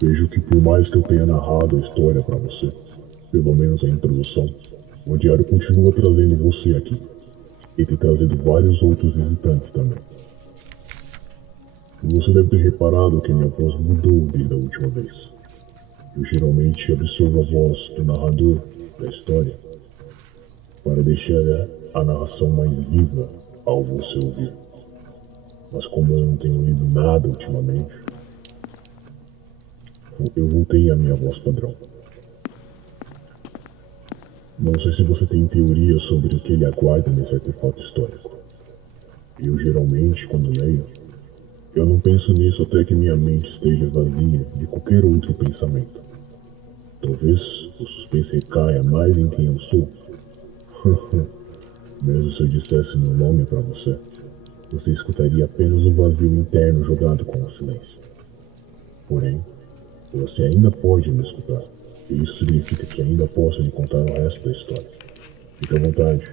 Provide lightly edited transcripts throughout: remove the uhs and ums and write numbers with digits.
Vejo que por mais que eu tenha narrado a história para você, pelo menos a introdução, o diário continua trazendo você aqui. E tem trazido vários outros visitantes também. E você deve ter reparado que minha voz mudou desde a última vez. Eu geralmente absorvo a voz do narrador da história para deixar a narração mais viva ao você ouvir. Mas como eu não tenho lido nada ultimamente, eu voltei à minha voz padrão. Não sei se você tem teoria sobre o que ele aguarda nesse artefato histórico. Eu geralmente, quando leio, eu não penso nisso até que minha mente esteja vazia de qualquer outro pensamento. Talvez o suspense recaia mais em quem eu sou. Mesmo se eu dissesse meu nome para você, você escutaria apenas o vazio interno jogado com o silêncio. Porém, você ainda pode me escutar, e isso significa que ainda posso lhe contar o resto da história. Fique à vontade,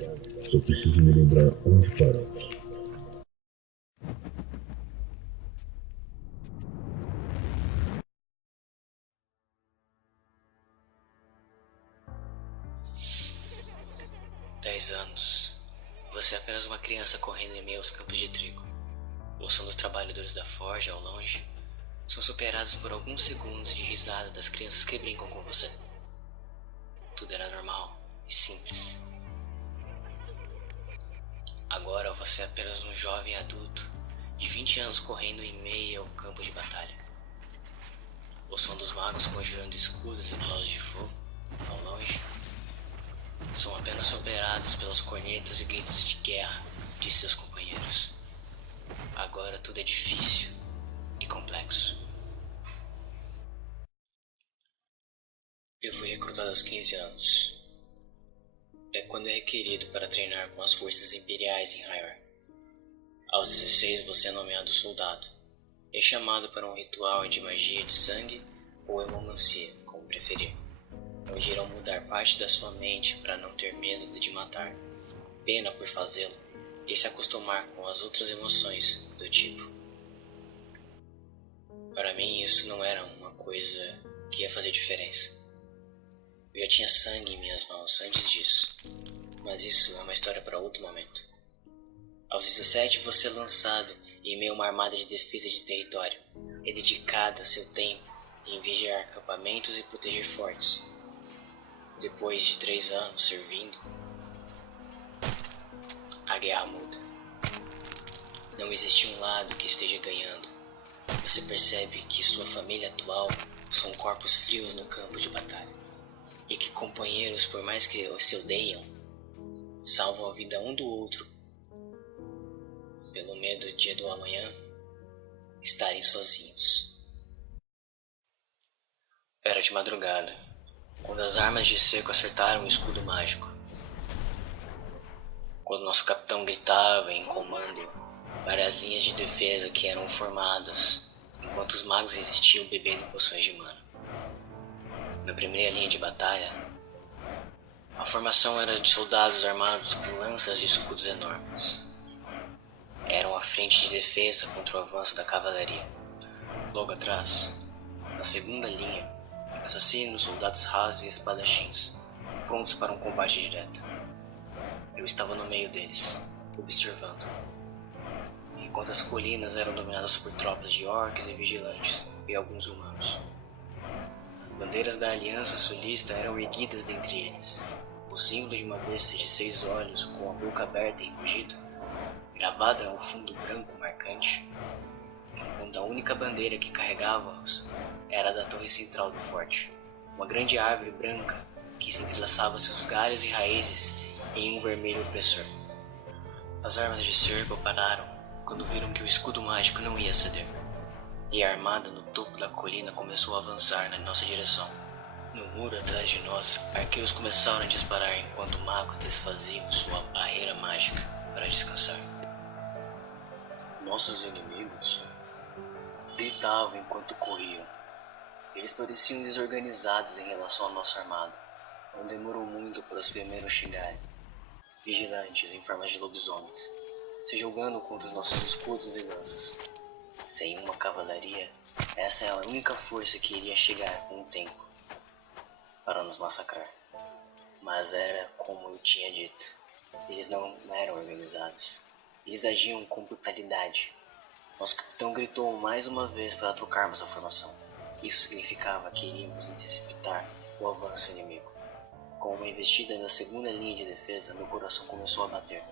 só preciso me lembrar onde paramos. 10 anos. Você é apenas uma criança correndo em meio aos campos de trigo. O som dos trabalhadores da forja ao longe são superados por alguns segundos de risadas das crianças que brincam com você. Tudo era normal e simples. Agora você é apenas um jovem adulto de 20 anos correndo em meio ao campo de batalha. O som dos magos conjurando escudos e bolas de fogo ao longe são apenas superados pelas cornetas e gritos de guerra de seus companheiros. Agora tudo é difícil e complexo. Eu fui recrutado aos 15 anos. É quando é requerido para treinar com as forças imperiais em Hyar. Aos 16 você é nomeado soldado. É chamado para um ritual de magia de sangue ou hemomancia, como preferir, onde irão mudar parte da sua mente para não ter medo de matar, pena por fazê-lo e se acostumar com as outras emoções do tipo. Para mim isso não era uma coisa que ia fazer diferença. Eu já tinha sangue em minhas mãos antes disso, mas isso é uma história para outro momento. Aos 17 você é lançado em meio a uma armada de defesa de território, é dedicada seu tempo em vigiar acampamentos e proteger fortes. Depois de 3 anos servindo, a guerra muda. Não existe um lado que esteja ganhando. Você percebe que sua família atual são corpos frios no campo de batalha. E que companheiros, por mais que se odeiam, salvam a vida um do outro pelo medo dia do amanhã estarem sozinhos. Era de madrugada, quando as armas de cerco acertaram o escudo mágico. Quando nosso capitão gritava em comando várias linhas de defesa que eram formadas, enquanto os magos resistiam bebendo poções de mana. Na primeira linha de batalha, a formação era de soldados armados com lanças e escudos enormes. Eram a frente de defesa contra o avanço da cavalaria. Logo atrás, na segunda linha, assassinos, soldados rasos e espadachins, prontos para um combate direto. Eu estava no meio deles, observando. Enquanto as colinas eram dominadas por tropas de orcs e vigilantes, e alguns humanos. As bandeiras da Aliança Sulista eram erguidas dentre eles. O símbolo de uma besta de 6 olhos, com a boca aberta e rugido, gravada ao fundo branco marcante, enquanto a única bandeira que carregávamos era a da torre central do forte, uma grande árvore branca que se entrelaçava seus galhos e raízes em um vermelho opressor. As armas de cerco pararam quando viram que o escudo mágico não ia ceder, e a armada no topo da colina começou a avançar na nossa direção. No muro atrás de nós, arqueiros começaram a disparar enquanto magos desfaziam sua barreira mágica para descansar. Nossos inimigos gritavam enquanto corriam. Eles pareciam desorganizados em relação à nossa armada. Não demorou muito para os primeiros chegarem. Vigilantes em forma de lobisomens, se jogando contra os nossos escudos e lanças. Sem uma cavalaria, Essa é a única força que iria chegar com o tempo para nos massacrar. Mas era como eu tinha dito, eles não eram organizados. Eles agiam com brutalidade. Nosso capitão gritou mais uma vez para trocarmos a formação. Isso significava que iríamos interceptar o avanço inimigo. Com uma investida na segunda linha de defesa, meu coração começou a bater.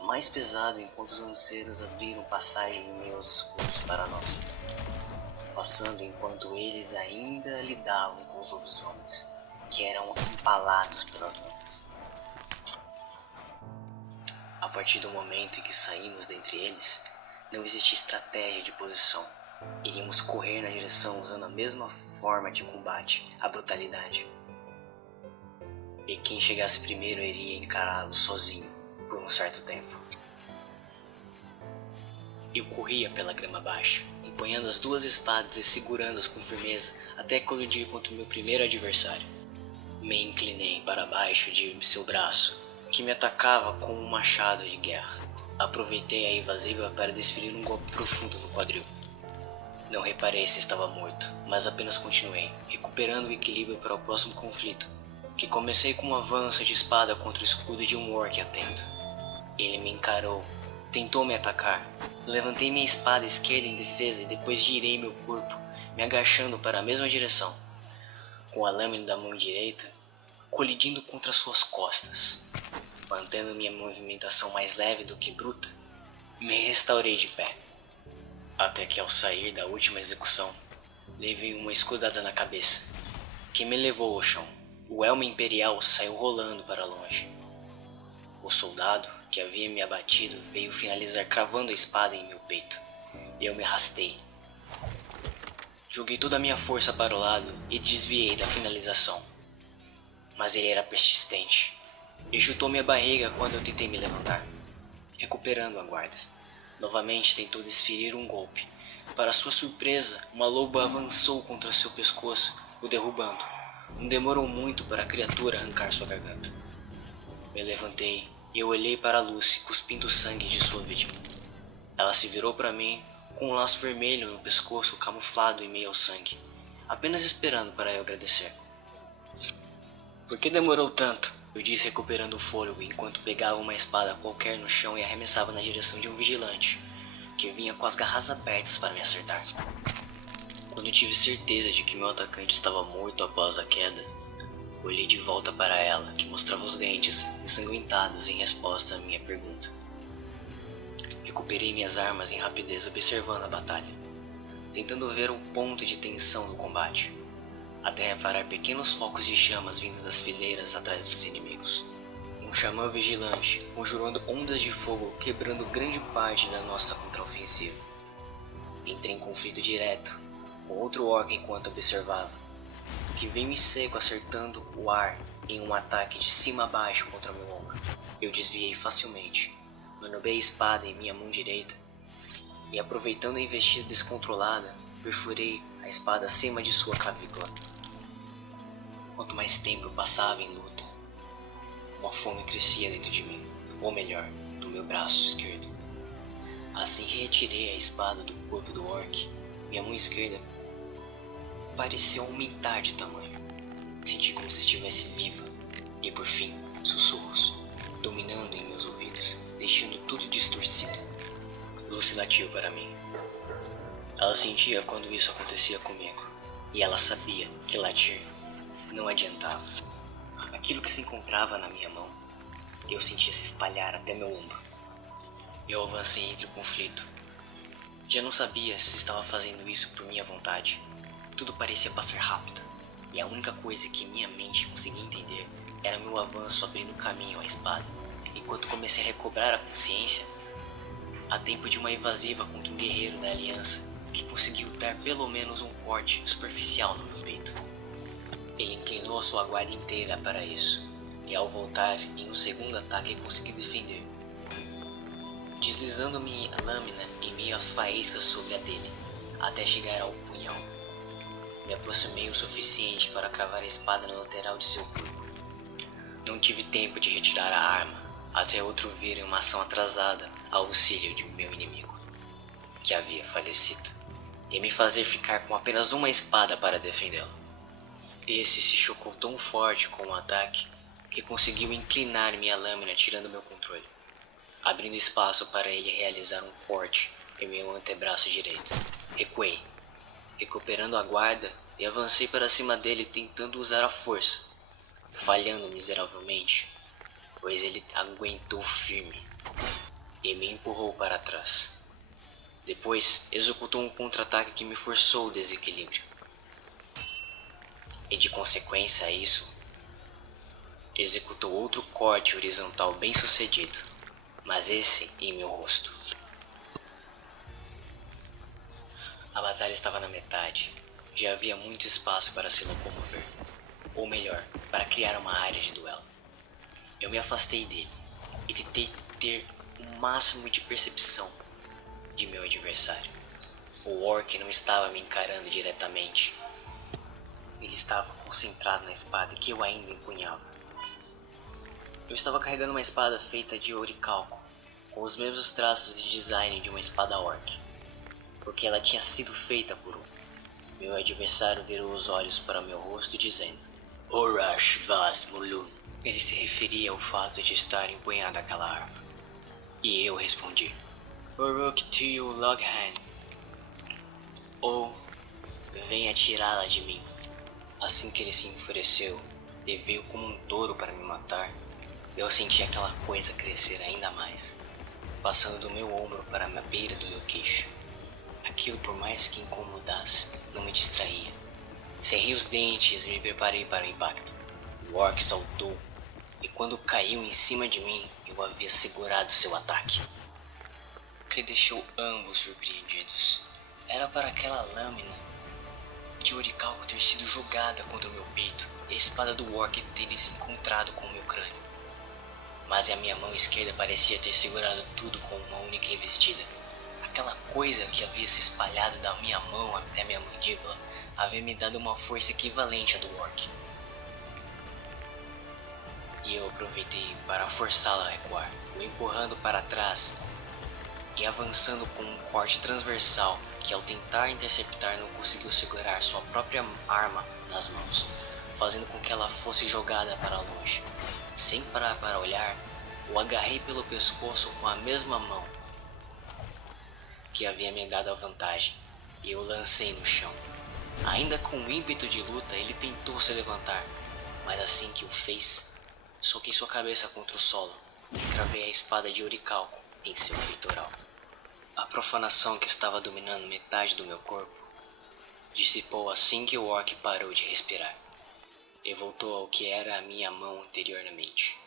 Mais pesado enquanto os lanceiros abriram passagem em meio aos escudos para nós. Passando enquanto eles ainda lidavam com os lobisomens, que eram empalados pelas lanças. A partir do momento em que saímos dentre eles, não existia estratégia de posição. Iríamos correr na direção usando a mesma forma de combate, a brutalidade. E quem chegasse primeiro iria encará-los sozinho, por um certo tempo. Eu corria pela grama baixa, empunhando as duas espadas e segurando-as com firmeza até colidir contra o meu primeiro adversário. Me inclinei para baixo de seu braço, que me atacava com um machado de guerra. Aproveitei a invasiva para desferir um golpe profundo no quadril. Não reparei se estava morto, mas apenas continuei, recuperando o equilíbrio para o próximo conflito, que comecei com um avanço de espada contra o escudo de um orc atento. Ele me encarou, tentou me atacar. Levantei minha espada esquerda em defesa e depois girei meu corpo, me agachando para a mesma direção, com a lâmina da mão direita colidindo contra suas costas. Mantendo minha movimentação mais leve do que bruta, me restaurei de pé. Até que ao sair da última execução, levei uma escudada na cabeça, que me levou ao chão. O elmo imperial saiu rolando para longe. O soldado que havia me abatido veio finalizar cravando a espada em meu peito. Eu me arrastei. Joguei toda a minha força para o lado e desviei da finalização. Mas ele era persistente e chutou minha barriga quando eu tentei me levantar. Recuperando a guarda, novamente tentou desferir um golpe. Para sua surpresa, uma loba avançou contra seu pescoço, o derrubando. Não demorou muito para a criatura arrancar sua garganta. Me levantei e eu olhei para Lucy, cuspindo o sangue de sua vítima. Ela se virou para mim com um laço vermelho no pescoço camuflado em meio ao sangue, apenas esperando para eu agradecer. Por que demorou tanto? Eu disse recuperando o fôlego enquanto pegava uma espada qualquer no chão e arremessava na direção de um vigilante, que vinha com as garras abertas para me acertar. Quando eu tive certeza de que meu atacante estava morto após a queda, olhei de volta para ela, que mostrava os dentes ensanguentados em resposta à minha pergunta. Recuperei minhas armas em rapidez observando a batalha, tentando ver o ponto de tensão do combate, até reparar pequenos focos de chamas vindo das fileiras atrás dos inimigos. Um xamã vigilante conjurando ondas de fogo quebrando grande parte da nossa contraofensiva. Entrei em conflito direto com outro orc enquanto observava, que veio em seco acertando o ar em um ataque de cima a baixo contra meu ombro. Eu desviei facilmente, manobrei a espada em minha mão direita e, aproveitando a investida descontrolada, perfurei a espada acima de sua clavícula. Quanto mais tempo eu passava em luta, uma fome crescia dentro de mim, ou melhor, do meu braço esquerdo. Assim retirei a espada do corpo do orc. Minha mão esquerda pareceu aumentar de tamanho. Senti como se estivesse viva. E por fim, sussurros, dominando em meus ouvidos, deixando tudo distorcido. Lucy latiu para mim. Ela sentia quando isso acontecia comigo, e ela sabia que latir não adiantava. Aquilo que se encontrava na minha mão, eu sentia se espalhar até meu ombro. Eu avancei entre o conflito. Já não sabia se estava fazendo isso por minha vontade. Tudo parecia passar rápido, e a única coisa que minha mente conseguia entender era meu avanço abrindo caminho à espada. Enquanto comecei a recobrar a consciência, a tempo de uma invasiva contra um guerreiro da aliança que conseguiu dar pelo menos um corte superficial no meu peito. Ele inclinou sua guarda inteira para isso, e ao voltar em um segundo ataque consegui defender, deslizando minha lâmina em meio às faíscas sobre a dele, até chegar ao punhal. Me aproximei o suficiente para cravar a espada na lateral de seu corpo. Não tive tempo de retirar a arma, até outro vir em uma ação atrasada ao auxílio de meu inimigo, que havia falecido. e me fazer ficar com apenas uma espada para defendê-lo. Esse se chocou tão forte com o ataque que conseguiu inclinar minha lâmina tirando meu controle, abrindo espaço para ele realizar um corte em meu antebraço direito. Recuei, recuperando a guarda e avancei para cima dele tentando usar a força, falhando miseravelmente, pois ele aguentou firme e me empurrou para trás. Depois, executou um contra-ataque que me forçou o desequilíbrio. E de consequência a isso, executou outro corte horizontal bem sucedido, mas esse em meu rosto. A batalha estava na metade. Já havia muito espaço para se locomover, ou melhor, para criar uma área de duelo. Eu me afastei dele e tentei ter o máximo de percepção de meu adversário. O orc não estava me encarando diretamente. Ele estava concentrado na espada que eu ainda empunhava. Eu estava carregando uma espada feita de oricalco, com os mesmos traços de design de uma espada orc, porque ela tinha sido feita por um. Meu adversário virou os olhos para meu rosto dizendo: Orash Vas Mulun. Ele se referia ao fato de estar empunhada aquela arma. E eu respondi: Oruk Tiu Loghan. Ou venha tirá-la de mim. Assim que ele se enfureceu e veio como um touro para me matar, eu senti aquela coisa crescer ainda mais, passando do meu ombro para a beira do meu queixo. Aquilo, por mais que incomodasse, não me distraía. Cerrei os dentes e me preparei para o impacto. O orc saltou, e quando caiu em cima de mim, eu havia segurado seu ataque, o que deixou ambos surpreendidos. Era para aquela lâmina de oricalco ter sido jogada contra o meu peito e a espada do orc ter se encontrado com o meu crânio. Mas a minha mão esquerda parecia ter segurado tudo com uma única investida. Aquela coisa que havia se espalhado da minha mão até minha mandíbula havia me dado uma força equivalente à do orc. E eu aproveitei para forçá-la a recuar, o empurrando para trás e avançando com um corte transversal que, ao tentar interceptar, não conseguiu segurar sua própria arma nas mãos, fazendo com que ela fosse jogada para longe. Sem parar para olhar, o agarrei pelo pescoço com a mesma mão que havia me dado a vantagem, e o lancei no chão. Ainda com ímpeto de luta, ele tentou se levantar, mas assim que o fez, soquei sua cabeça contra o solo e cravei a espada de oricalco em seu peitoral. A profanação que estava dominando metade do meu corpo dissipou assim que o orc parou de respirar e voltou ao que era a minha mão anteriormente.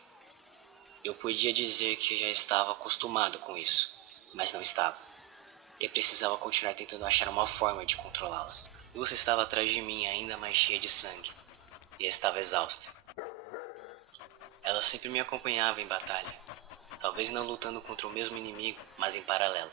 Eu podia dizer que já estava acostumado com isso, mas não estava. Eu precisava continuar tentando achar uma forma de controlá-la. Lucy estava atrás de mim, ainda mais cheia de sangue, e estava exausta. Ela sempre me acompanhava em batalha, talvez não lutando contra o mesmo inimigo, mas em paralelo.